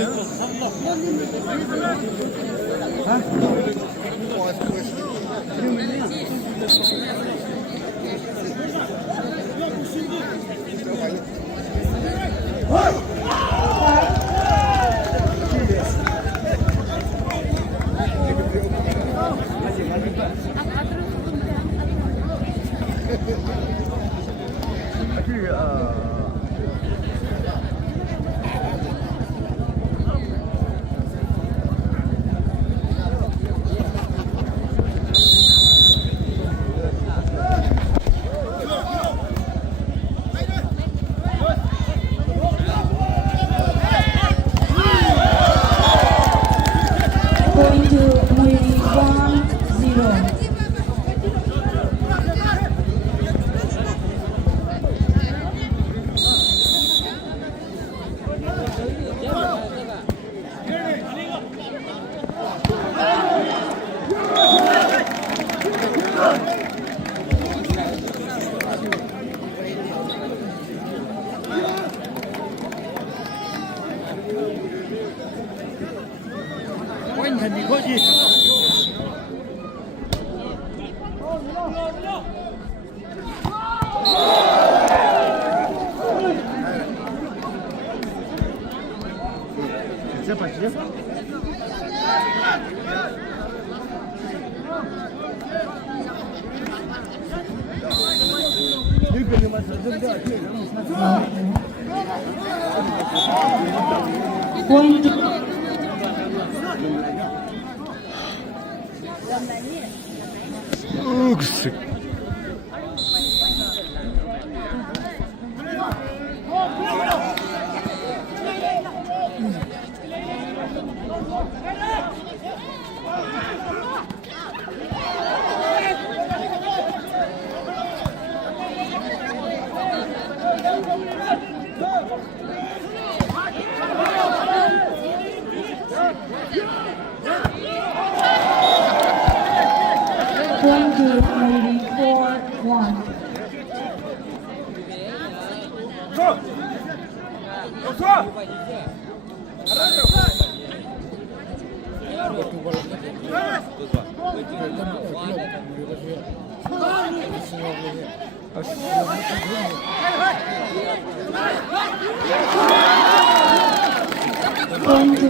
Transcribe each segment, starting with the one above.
Going to Muirei 1-0. Going to Muirei 4-1. Going to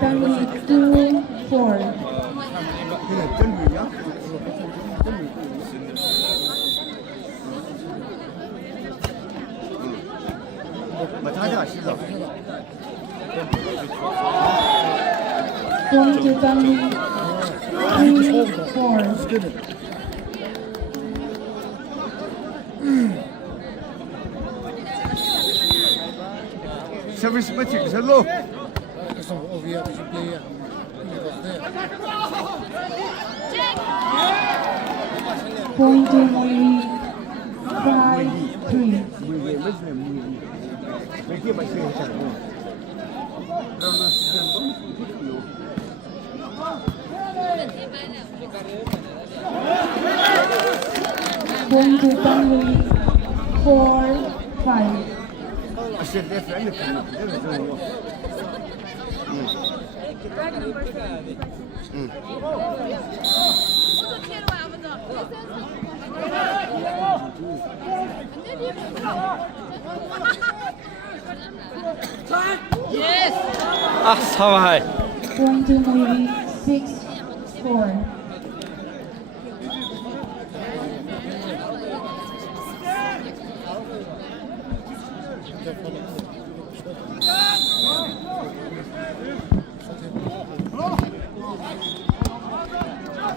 Tanrui 2-4. Going to Tanrui 3-4. Service matching, hello. Going to Muirei 5-3. Going to Tanrui 4-5. 아, 사와하이. Going to Muirei 6-4.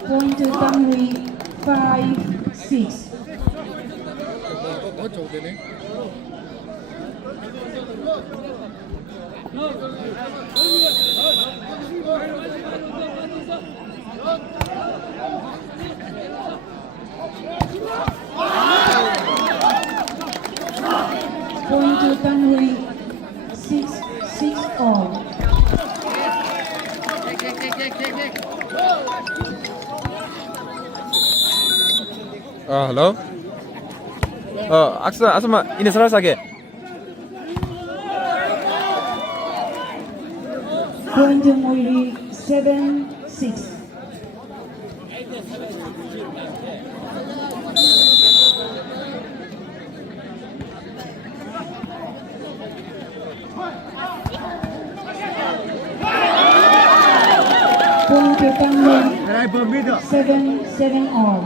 Going to Tanrui 5-6. Going to Tanrui 6-all. Hello? Aksuma, ini salah sage. Point to Muirei, 7-6. Point to Tanrui, Drive middle. 7-7 all.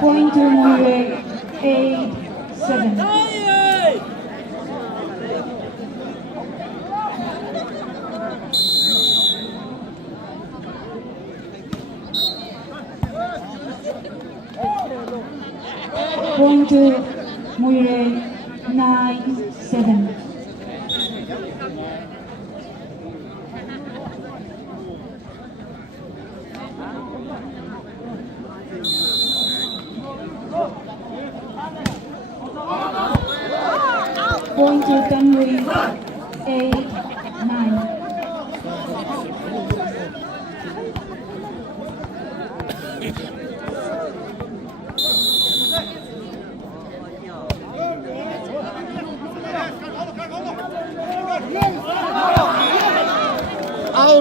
Point to Muirei, 8-7. Point to Muirei, 9-7. Point to Tanrui, 8-9.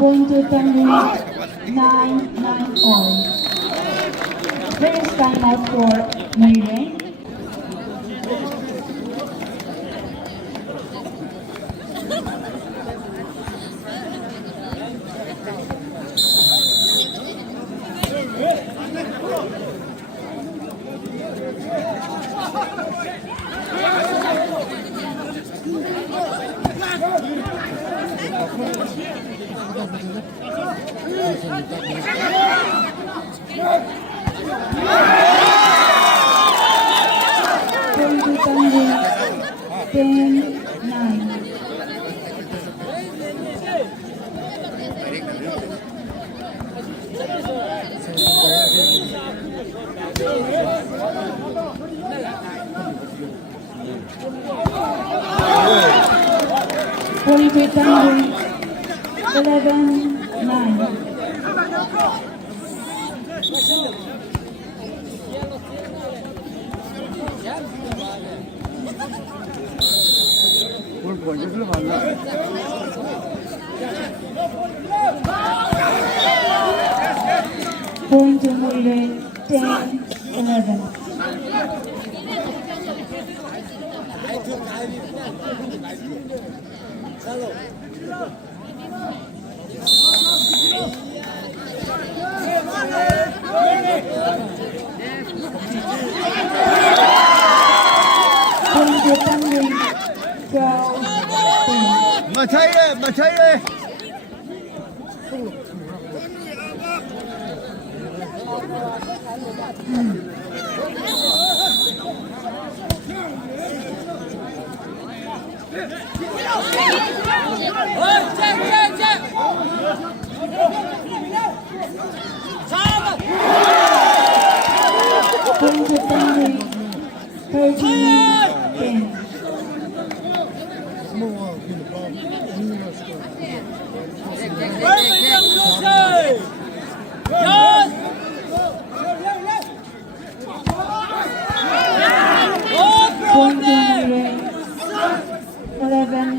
Point to Tanrui, 9-9 all. First time out for Muirei. Point to Tanrui, 10-9. Point to Tanrui, 11-9. Point to Muirei, 10-11. Point to Tanrui, 12-10. Muirei. Point to Tanrui, 13-10. Point to Muirei, 11-13.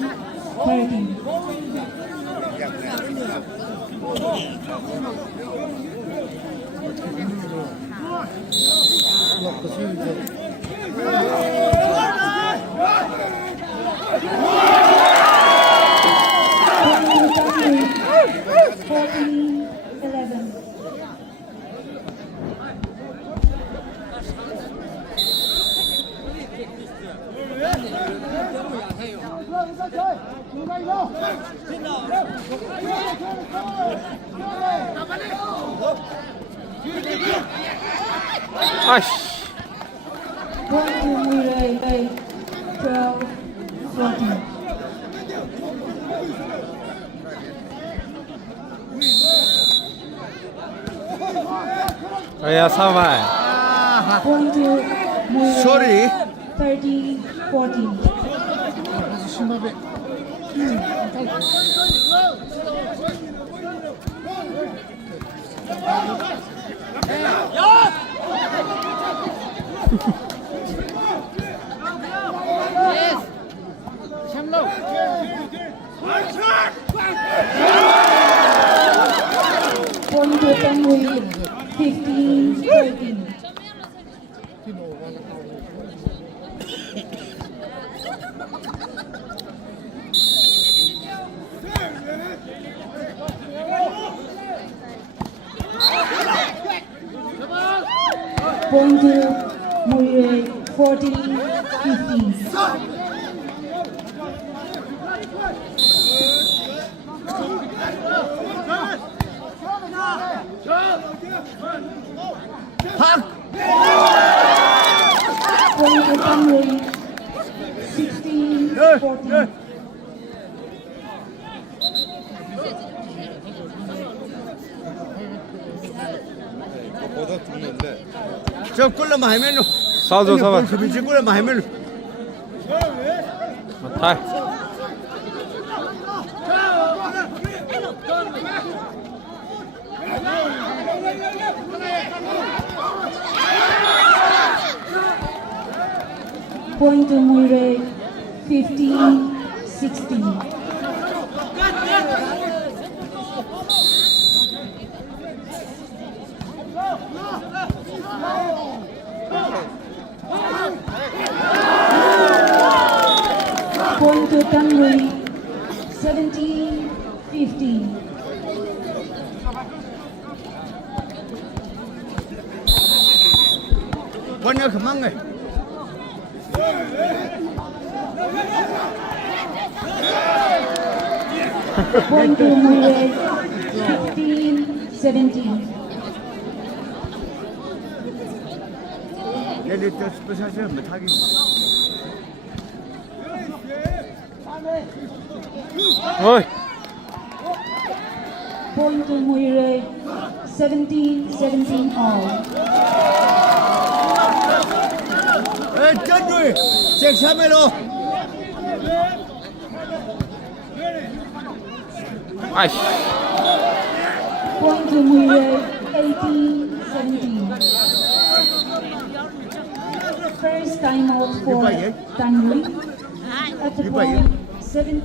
Point to Tanrui, 14-11. 아이씨. Point to Muirei, 12-14. 야, 사와이. Point to Muirei. Sorry. 30-14. Point to Tanrui. 15-13. Point to Muirei. 14-15. 팍! Point to Tanrui. 16-14. 저 꼴로 마이멜로. 사줘, 사와. 저 꼴로 마이멜로. 타이. Point to Muirei. 15-16. Point to Tanrui. 17-15. 원래 그만 해. Point to Muirei. 15-17. 얘들 저 스포츠하시는 못하기. 어이. Point to Muirei. 17-17 all. Tanrui. 잭사멜로. 아이씨. Point to Muirei. 18-17. First time out for Tanrui. At the point 7.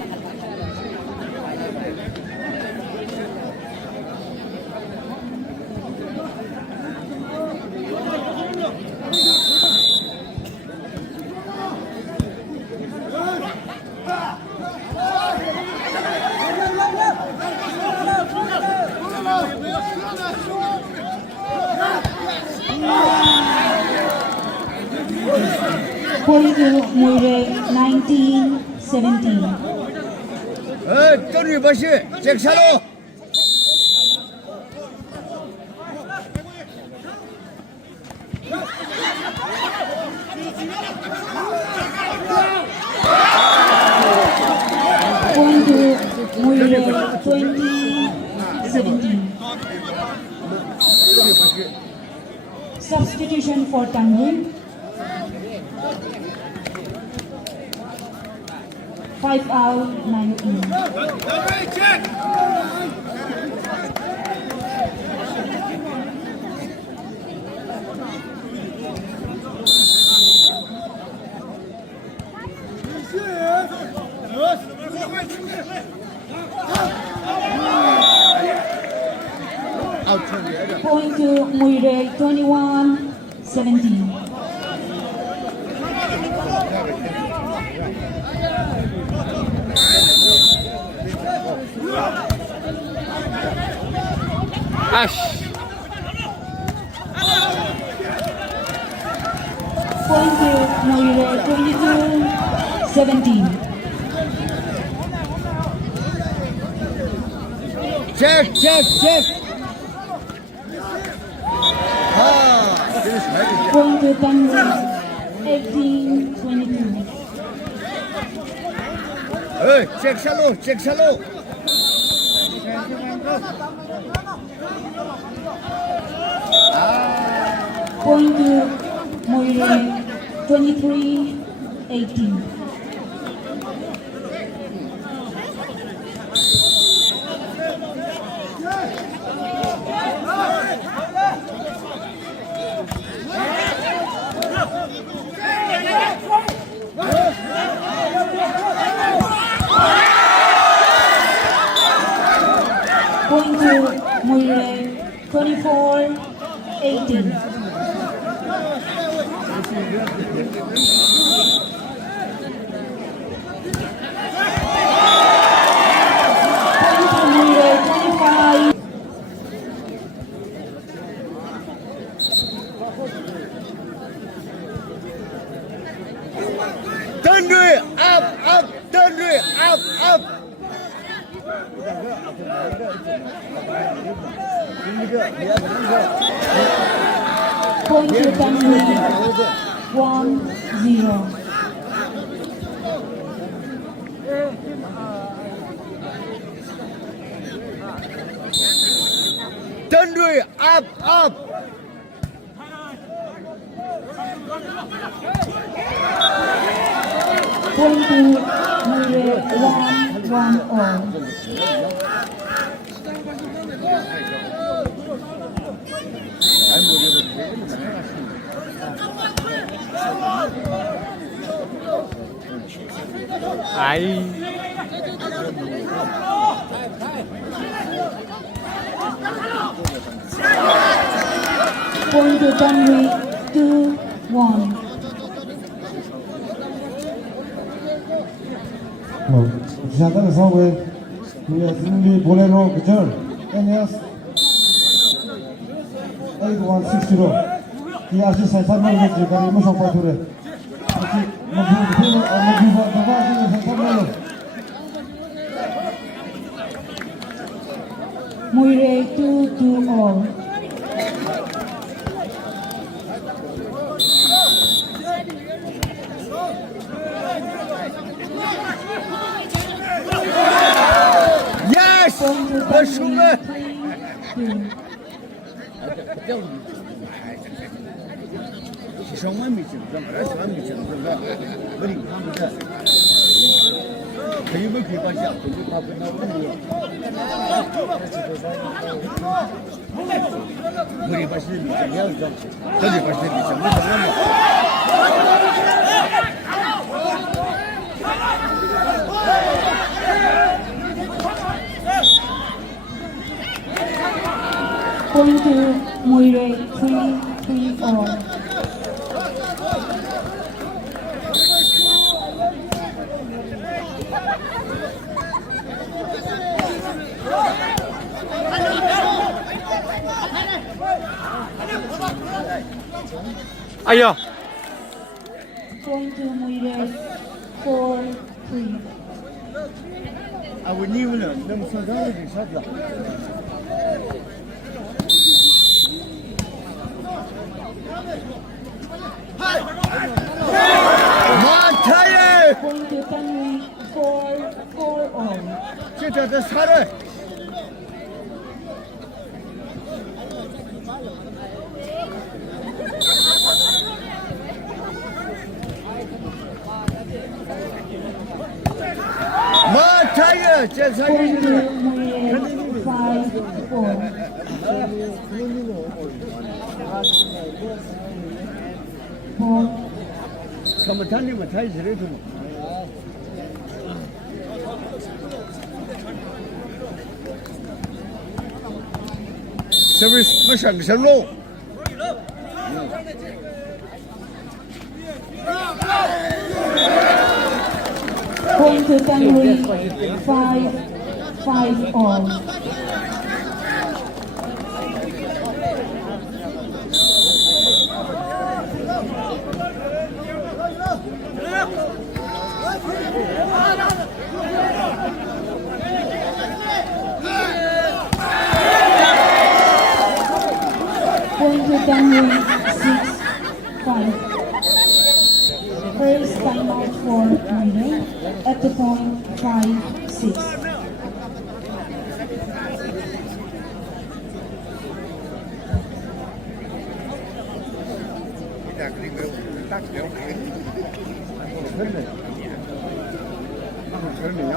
Point to Muirei. 19-17. Tanrui 버시. 잭사로. Point to Muirei. 20-17. Substitution for Tangkhul. 5 out, 19. Point to Muirei. 21-17. 아이씨. Point to Muirei. 22-17. 잭. Point to Tanrui. 18-22. 잭살로. 아. Point to Muirei, 23-18. Point to Muirei, 24-18. Point to Muirei, 25. Tanrui, up, up, Tanrui, up, up. Point to Tanrui, 1-0. Tanrui, up, up. Point to Muirei, 1-1 all. 아이. Point to Tanrui, 2-1. Zaten sampai ini bolero kejar, NS 8160. Dia asli saya sama dengan jika ini sampai tu deh. Muirei, 2-2 all. Yes, Point to Tanrui. Tanrui, 3-2. 上万米竞争，2万米竞争的，不领他们的，可以不可以把下，可以把不到不了，可以把是米这样子，这里把是米什么什么。 Point to Muirei, 3-3 all. 아야. Point to Muirei, 4-3. 아,我腻了，那么说他那个啥子？ 마타예! Point to Tanrui, 4-4 all. 진짜 살아. 마타예! 제 Point to 살이 Muirei, 5-4. Four. 그러면 달리면 다시 저래도 서비스不省神喽。 Point to Tanrui, 5-5 all. Point to Tanrui, 6-5. First timeout for Muirei at the point 5-6. 그러네요.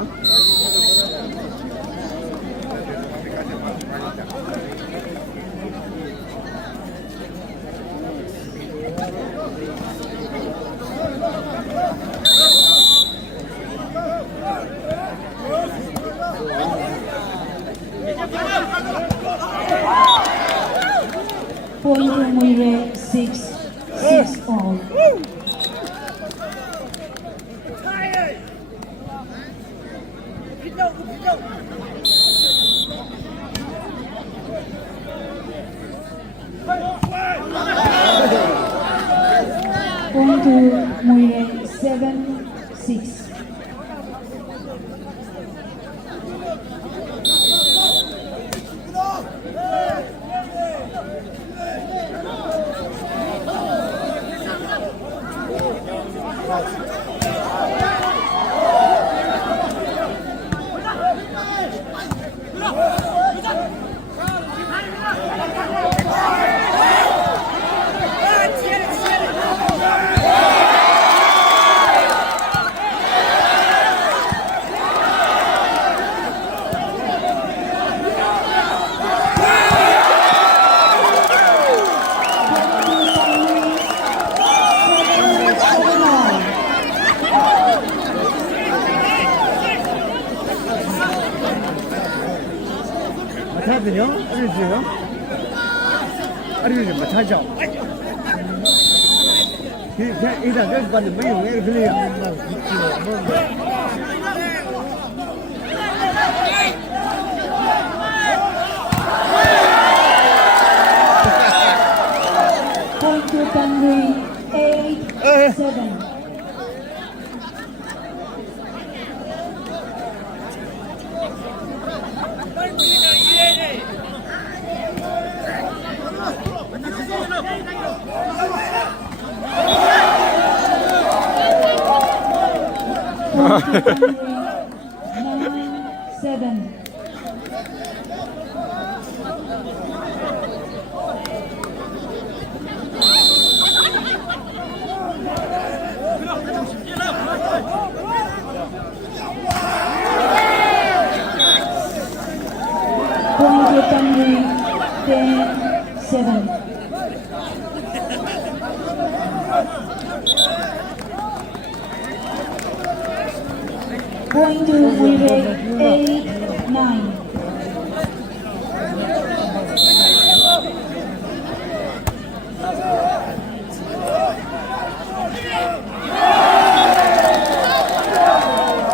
Point to Muirei, 6 all. Point to Muirei, 7-6. 마차드요? 어리지요? 어리지 마차죠. 일단 그 반대 뭐 용해 그래요. Point to Tanrui, 8-7. Point to Tanrui, 9-7. Point to Tanrui, 10-7. Point to Muirei, 8-9.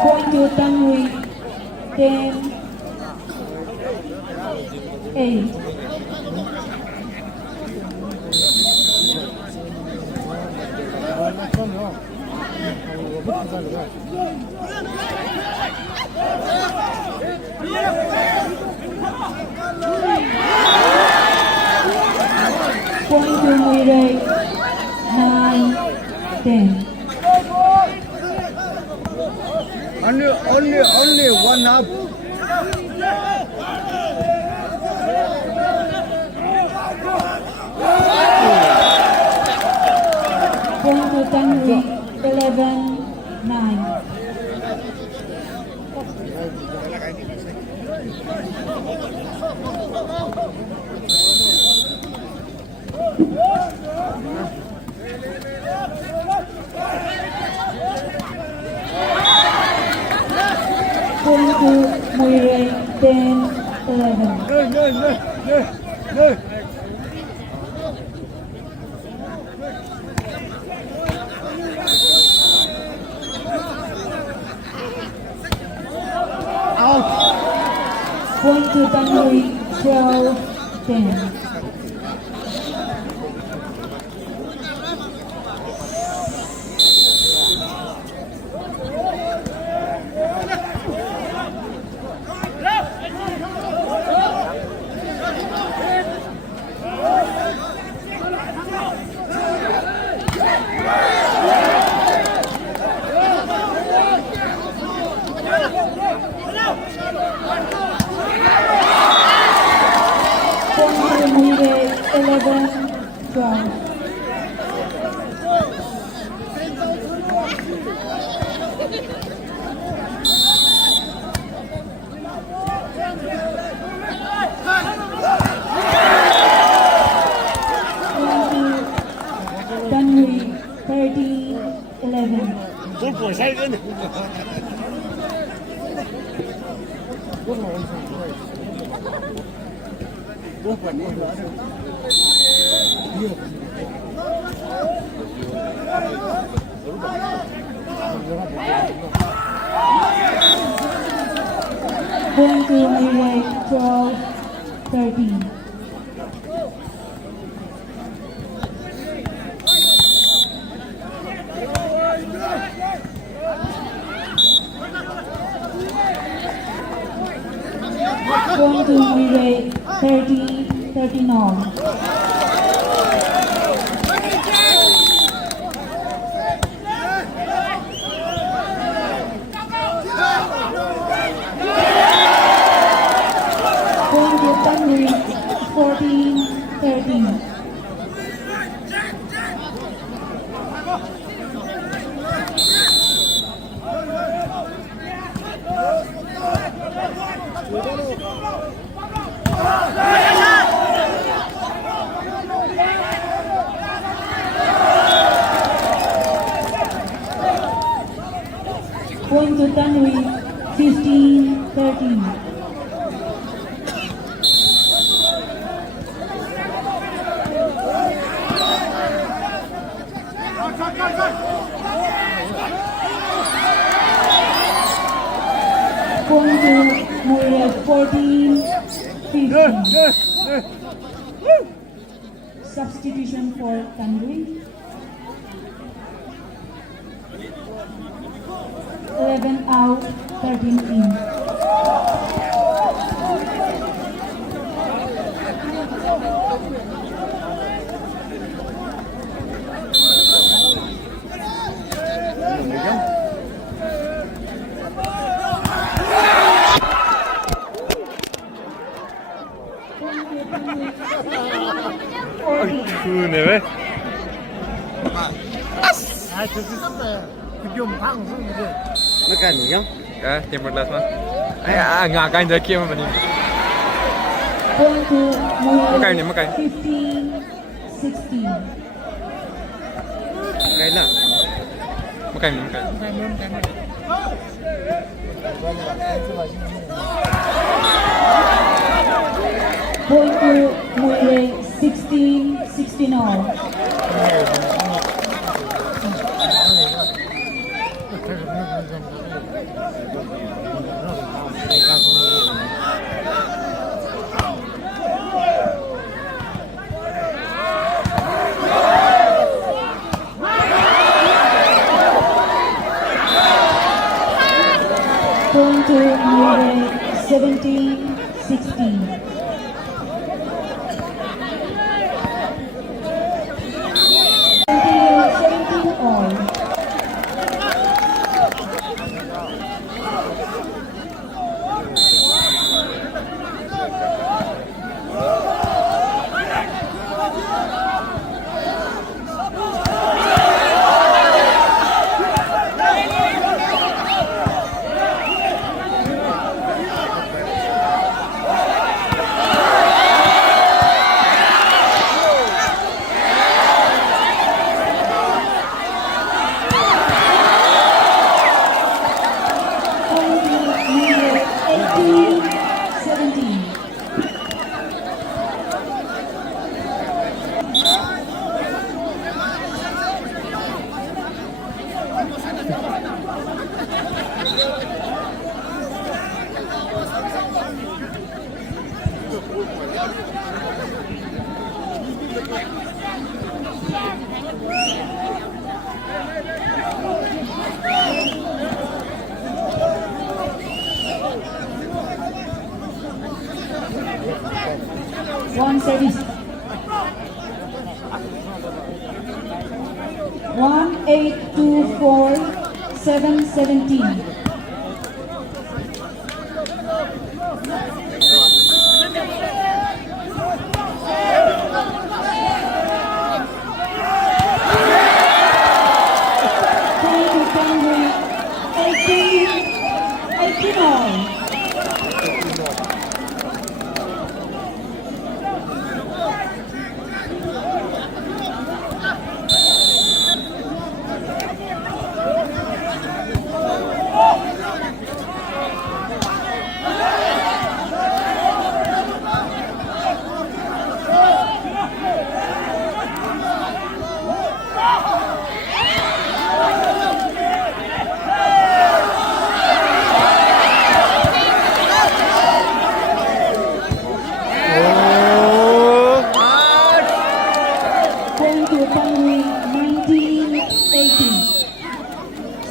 Point to Tanrui, 10-8. Point to Muirei, 9-10. Only one up. Point to Tanrui, 11-9. Point to Muirei, 10-11. No. Out. Point to Tanrui, 12-10. Point to 11. 골프 살겠네. Going to Muirei, 12, 13. Going to Muirei, 30, 13 all. Going to Tanrui, 14, 13. Going to Tanrui, 15, 13. Going to Muirei, 14, 15. Substitution for Tanrui. 11 out, 13 in. 그네 왜? 아, 좋겠다. 그게 방송 이제. Nó cần gì không? Tìm một lần thôi. Ngạc anh giờ kia mà mình. Going to Muirei, Một cây. 15, 16. Cái nào? Một cây. Going to Muirei, 16, 16 all. Going to Muirei, 17, 16. All. One service. 1824 717. Tanrui, 18 all.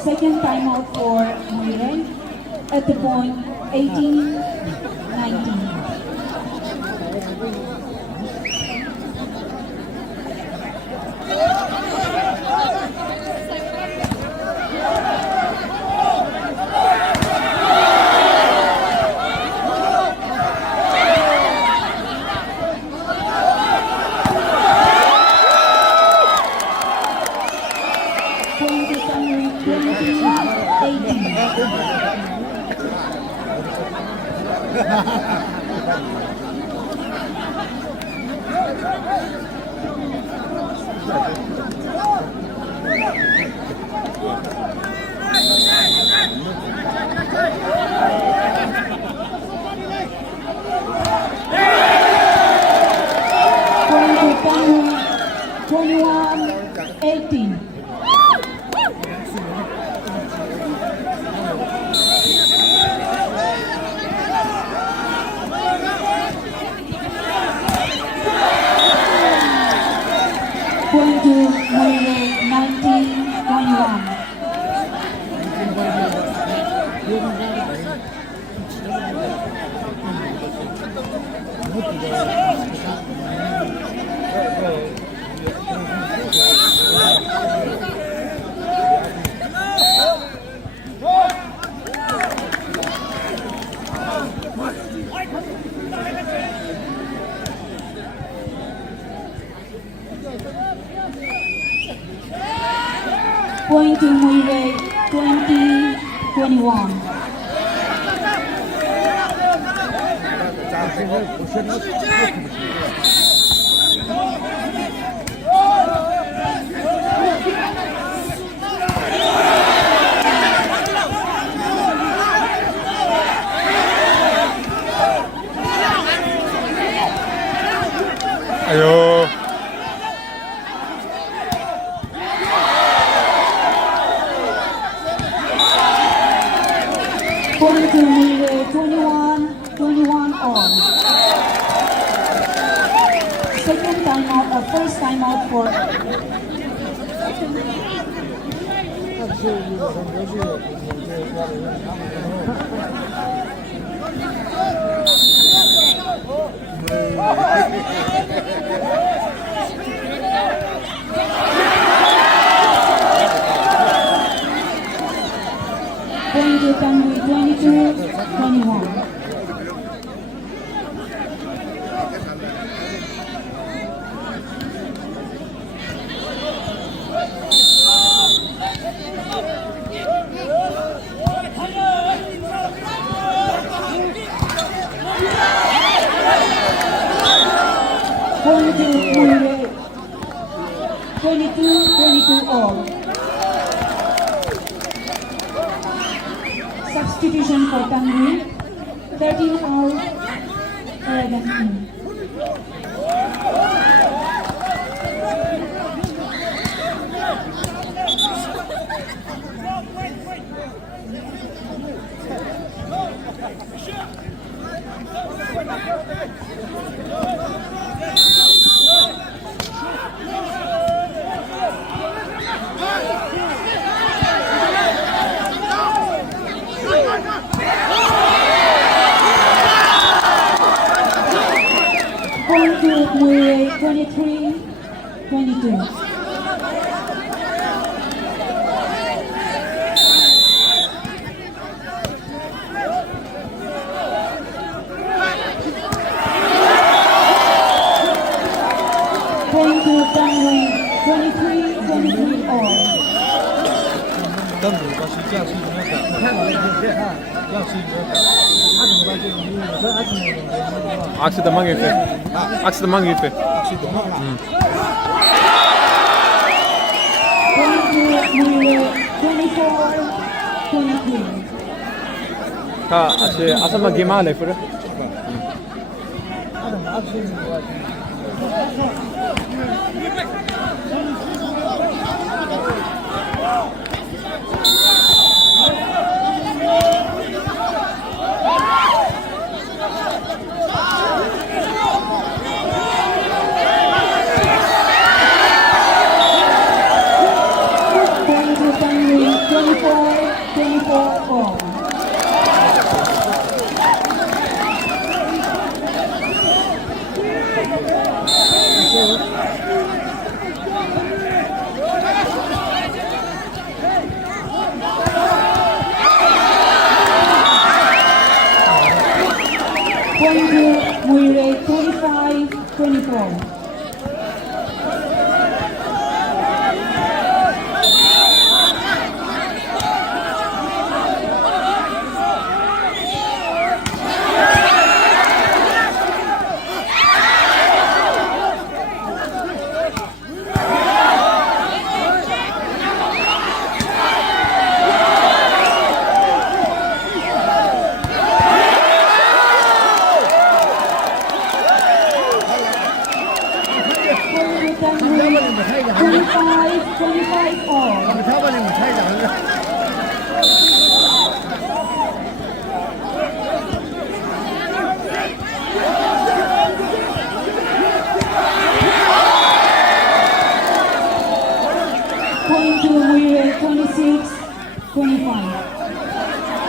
second timeout for Muirei at the point 18-19. Point to Tanrui 21-18. Point to Muirei 19-21. Point to Muirei 20-21. Ayo. Point to Muirei 21 all. Second timeout or first timeout for point to Tanrui 22-21. Point to Muirei 22 all. Substitution for Tanrui, 13 out, 11 in. Point to Muirei 23-22. Point to Tanrui 23 all. 当主吧是这样是应该的，你看我这些这样是应该的。他怎么办？就是你说他怎么的话， Aksi de mangife. Aksi de mangife. 是懂了。 Point to Muirei 24-23. Ka asa magimale for. 他怎么是应该的？ Point to Tanrui 24 to Muirei 25-24. Tanrui 25-25 all. 你挑吧，你猜一下。 Point to Muirei 26-25.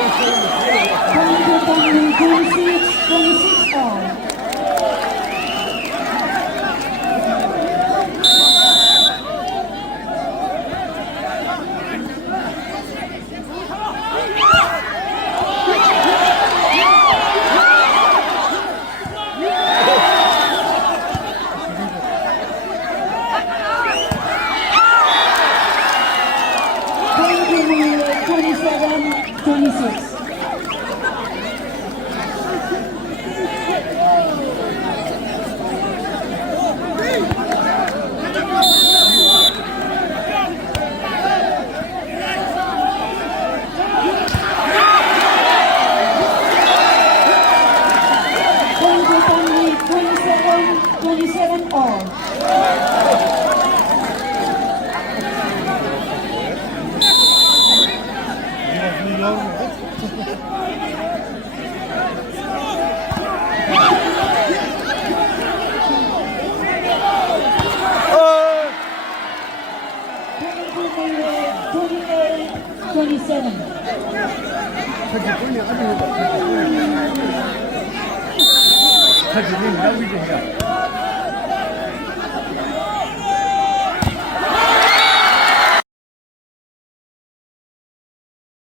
Point to Tanrui 26-26 all. Point to Muirei 27-26. Point to Tanrui 27-27 all. Point to Muirei 28-27.他指定你要危险的。